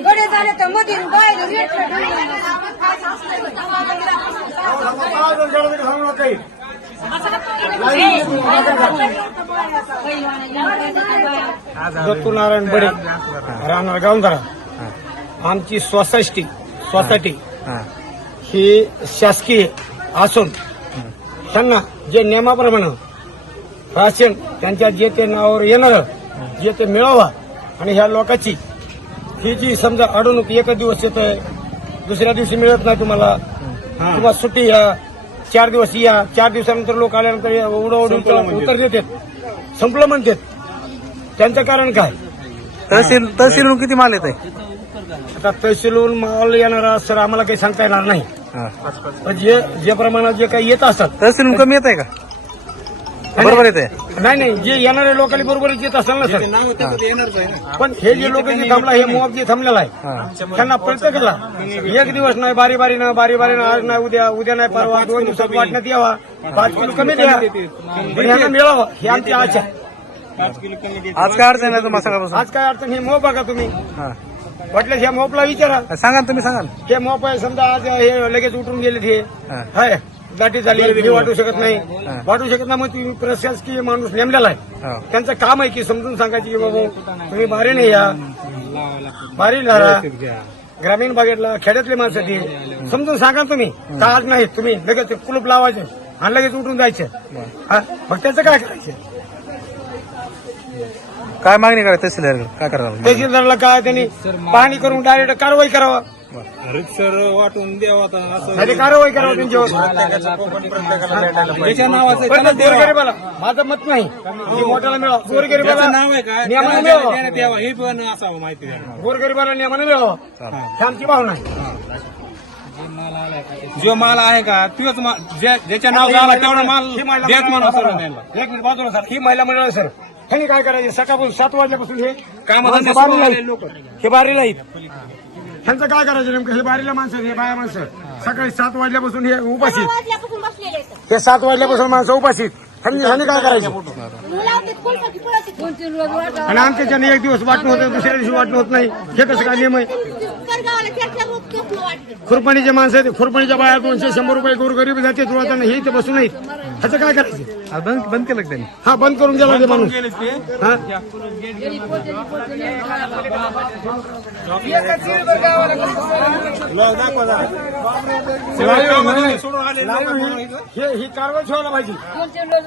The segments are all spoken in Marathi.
गडे झाले तर बाहेर बडे राहणार गावंधारा आमची सोसायटी सोसायटी हा. ही शासकीय असून त्यांना जे नियमाप्रमाणे राशन त्यांच्या जे ते नावावर येणार जे ते मिळावा आणि ह्या लोकांची ही जी समजा अडवणूक एकच दिवस येत दुसऱ्या दिवशी मिळत नाही तुम्हाला. किंवा सुट्टी या चार दिवस या चार दिवसानंतर लोक आल्यानंतर उडवडून उत्तर देतात. संपलं म्हणतात. त्यांचं कारण काय? तहसील तहसीलहून किती माल येत आहे आता तहसीलून माल येणारा सर आम्हाला काही सांगता येणार नाही. हा. पण जे जे प्रमाणात जे काही येत असतात तहसीलहून कमी येत आहे का? बरोबर येत नाही नाही जे येणारे लोकांनी बरोबर येत असेल ना सर. पण हे जे लोक जे थांबला हे मोब जे थांबलेला आहे. त्यांना प्रत्येकाला एक दिवस नाही बारी बारी ना बारी बारी ना आज नाही उद्या उद्या नाही परवा दोन दिवसात वाटण्यात यावा पाच किलो कमी द्या. पण ह्यांना मिळावं ही आमची आशा. आज काय अडचण आहे तुम्हाला सकाळपासून? आज काय अडचण हे मोब बघा तुम्ही. वाटलं ह्या मोपला विचारा. सांगा ना तुम्ही सांगा. हे मोप आहे समजा आज हे लगेच उठून गेले. हाय. लाठी झाली हे वाटू शकत नाही. वाटू शकत नाही मग तुम्ही प्रशासकीय माणूस नेमलेला आहे. त्यांचं काम आहे की समजून सांगायची की बाबा तुम्ही बारीने या. बारी धरा ग्रामीण भागातला खेड्यातले माणसं ते समजून सांगा तुम्ही. का आज नाही? तुम्ही लगेच कुलूप लावायचे आणि लगेच उठून जायचं. मग त्याचं काय करायचं? काय मागणी करा तहसीलदार काय करावं? तहसीलदारला काय? त्यांनी पाहणी करून डायरेक्ट कारवाई करावा. सर वाटून द्यावा आता कारवाई करावं त्यांच्यावर. त्याच्या नावाचं द्यावा. गोरगरिबाला माझं मत नाही. मोठ्याला मिळावं. गोरगरिबाला नाव आहे का? नियमाने मिळावं. देण्यात यावं हे पण असावं माहिती गोरगरिबाला नियमाने मिळावं. ही आमची भावना आहे. जो माल आहे का तोच ज्याच्या नाव झाला तेवढा माल ही महिला देत म्हणून त्यांना एक मिनिट बाजूला सर. ही महिला मंडळ सर ह्यांनी काय करायचं? सकाळपासून सात वाजल्यापासून हे सुरू आहेत. लोक. हे बारीला आहेत ह्यांचं काय करायचं नेमकं हे बारीला माणसं हे बाया माणसं सकाळी सात वाजल्यापासून हे उपाशी आहेत. वाजल्यापासून बसलेले आहेत. हे सात वाजल्यापासून माणसं उपाशी आहेत. ह्यांनी ह्यांनी काय करायचं. आणि आमच्याच्याने एक दिवस वाटणं होतं दुसऱ्या दिवशी वाटणं होत नाही हे कसं काय नियम आहे करगावाला चार चार रोज केसलं वाटतं. खुरपणीचे माणसं आहेत खुरपणीच्या बाया दोनशे शंभर रुपये गोरगरीब जाते तुला हे इथे बसून नाहीत ह्याचं काय करायचं बंद बंद केलं का त्यांनी? हा बंद करून गेला ते माणूस. हा. हे ही कारवाई ठेवायला पाहिजे. तीन रोज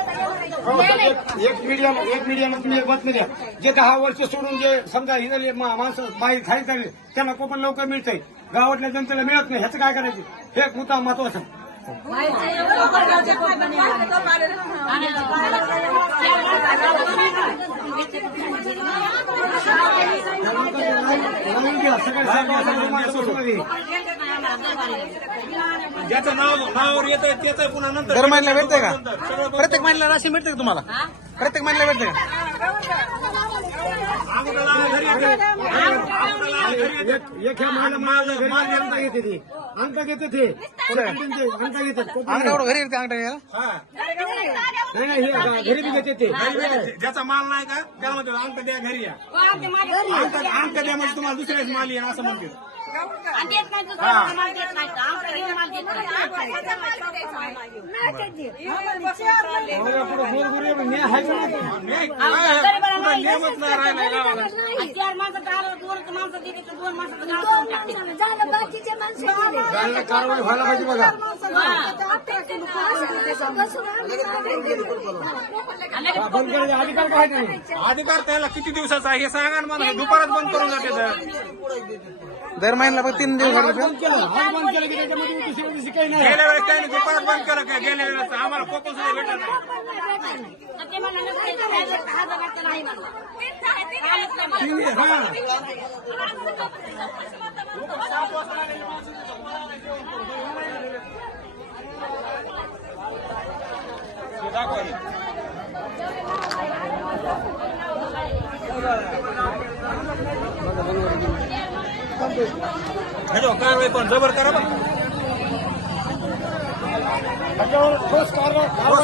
एक- एक मीडियम एक मीडियम तुम्ही एक बातमी द्या जे दहा वर्ष सोडून जे समजा ही झाली माणसं बाहेर खाली झाली त्यांना कोपण लवकर मिळतंय गावातल्या जनतेला मिळत नाही ह्याचं काय करायचं हे एक मुद्दा महत्त्वाचा सगळ्या ज्याचं नाव नावावर येत त्याचं पुन्हा नंतर दर महिन्याला भेटते का? प्रत्येक महिन्याला राशन भेटते का तुम्हाला? प्रत्येक महिन्याला भेटते का? अंता घेते ते. अंता घेते अंगठावर घरी येते अंगठा घ्यायला? नाही नाही हे घरी बी घेते ते. ज्याचा माल नाही का त्याला म्हणतो अंक द्या घरी या. अंक अंक द्या म्हणजे तुम्हाला दुसऱ्याच माल येईल असं म्हणते. आणि देत नाही दुसरा माल देत नाही. आमचा घेऊन माल देत नाही. गरिबाला नाही. नियमच नाही राहिलाय गावाला. आणि चार माणसं आलं दोन माणसं दिली तर दोन माणसं गाव सोडून टाकते. झालं. बाकीचे माणसं गेले. त्यांना कारवाई व्हायला पाहिजे बघा. बंद करायचे अधिकार काय नाही. अधिकार त्याला किती दिवसाचा आहे हे सांगा ना मला. दुपारात बंद करून जाते तर. दर महिन्याला फक्त तीन दिवस आज बंद केलं आज बंद केलं की त्याच्यामध्ये दुसऱ्या दिवशी काही नाही गेल्या वेळेस त्यांनी दुपारात बंद केलं का गेल्या वेळेस आम्हाला कोकण सुद्धा भेटत नाही तर ते म्हणलं नको ते